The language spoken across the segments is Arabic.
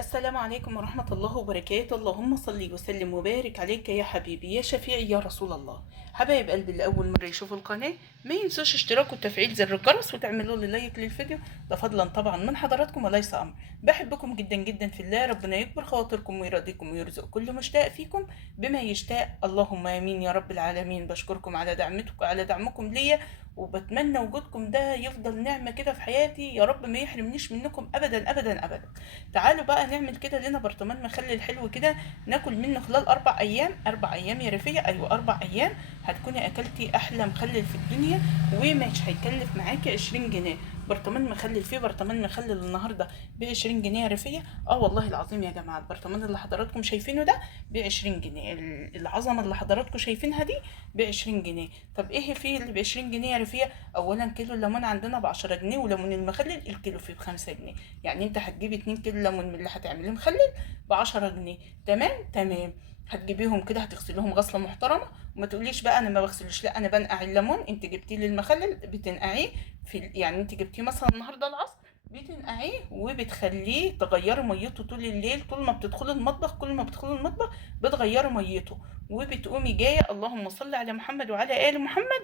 السلام عليكم ورحمة الله وبركاته. اللهم صل وسلم وبارك عليك يا حبيبي يا شفيعي يا رسول الله. حبايب قلبي اللي أول مرة يشوفوا القناة ما ينسوش اشتراك وتفعيل زر الجرس وتعملوا لي لايك للفيديو، ده فضلا طبعا من حضراتكم وليس أمر. بحبكم جدا جدا في الله، ربنا يكبر خواطركم ويرضيكم ويرزق كل مشتاق فيكم بما يشتاق، اللهم آمين يا رب العالمين. بشكركم على دعمكم ليا، وبتمنى وجودكم ده يفضل نعمة كده في حياتي يا رب، ما يحرمنيش منكم أبدا أبدا أبدا. تعالوا بقى نعمل كده لنا برطمان مخلل حلو كده ناكل منه خلال 4 ايام. 4 ايام يا رفية، ايوه 4 ايام هتكوني اكلتي احلى مخلل في الدنيا، ومش هيكلف معاكي 20 جنيه. برطمان مخلل، فيه برطمان مخلل النهارده ب20 جنيه يا رفية. اه والله العظيم يا جماعه، البرطمان اللي حضراتكم شايفينه ده ب20 جنيه، العظمه اللي حضراتكم شايفينها دي ب20 جنيه. طب ايه في اللي ب20 جنيه يا رفية؟ اولا كيلو الليمون عندنا ب10 جنيه، وليمون المخلل الكيلو فيه ب5 جنيه. يعني انت هتجيبي 2 كيلو ليمون من اللي هتعمليه مخلل ب10 جنيه. تمام تمام. هتجيبيهم كده هتغسليهم غسله محترمه، وما تقوليش بقى انا ما بغسلش، لا انا بنقع الليمون. انت جبتيه للمخلل بتنقعيه يعني انت جبتيه مثلا النهارده العصر، بتنقعيه وبتخليه تغيري ميته طول الليل. طول ما بتدخلي المطبخ، كل ما بتدخلي المطبخ بتغيري ميته، وبتقومي جايه اللهم صل على محمد وعلى ال محمد،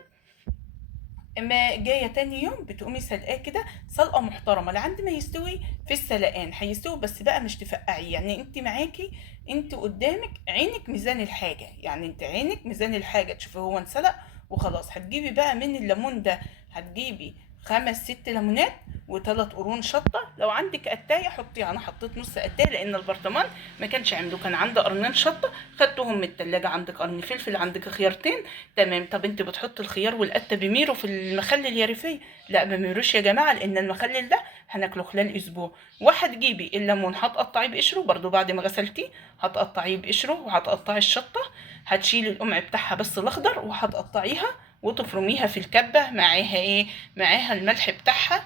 اما جايه تاني يوم بتقومي سلقاه كده سلقه محترمه لعند ما يستوي. في السلقان هيستوي، بس بقى مش تفقعيه. يعني انت معاكي، انت قدامك عينك ميزان الحاجه، يعني انت عينك ميزان الحاجه تشوفي هو انسلق وخلاص. هتجيبي بقى من الليمون ده، هتجيبي 5 6 ليمونات و3 قرون شطه. لو عندك قتايه حطيها، انا حطيت نص قتايه لان البرطمان ما كانش عنده، كان عنده قرنين شطه خدتهم من التلاجة. عندك قرن فلفل، عندك خيارتين. تمام. طب انت بتحط الخيار والقته بميرو في المخلل يا رفيع؟ لا بميروش يا جماعه، لان المخلل ده هناكله خلال اسبوع. وهتجيبي الليمون هتقطعيه بقشره برضو بعد ما غسلتيه، هتقطعيه بقشره، وهتقطعي الشطه، هتشيلي القمع بتاعها بس الاخضر، وهتقطعيها وتفرميها في الكبه معاها ايه، معاها الملح بتاعها.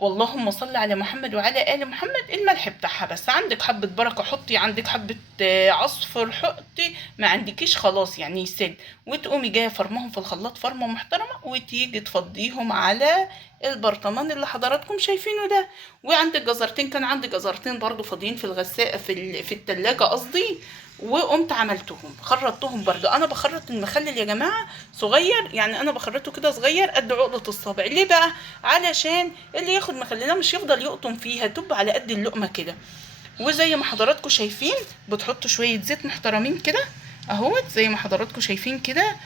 واللهم صل على محمد وعلى ال محمد. الملح بتاعها بس، عندك حبه بركه حطي، عندك حبه عصفر حطي، ما عندكيش خلاص يعني يسد. وتقومي جايه فرمهم في الخلاط فرمه محترمه، وتيجي تفضيهم على البرطمان اللي حضراتكم شايفينه ده. وعندك جزرتين، كان عندي جزرتين برضو فاضيين في الغساله في التلاجة قصدي، وقمت عملتهم خرطتهم. برضو انا بخرط المخلل يا جماعه صغير، يعني انا بخرطه كده صغير قد عقله الصابع. ليه بقى؟ علشان اللي ياخد مخلله مش يفضل يقطم فيها، تبقى على قد اللقمه كده. وزي ما حضراتكم شايفين بتحطوا شويه زيت محترمين كده اهوت، زي ما حضراتكم شايفين كده.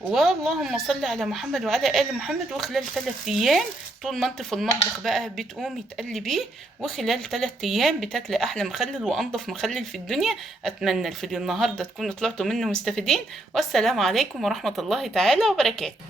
واللهم صل على محمد وعلى ال محمد. وخلال 3 ايام طول ما انت في المطبخ بقى بتقومي تقلبيه، وخلال 3 ايام بتاكلي احلى مخلل وانضف مخلل في الدنيا. اتمنى الفيديو النهارده تكونوا طلعتوا منه مستفيدين، والسلام عليكم ورحمه الله تعالى وبركاته.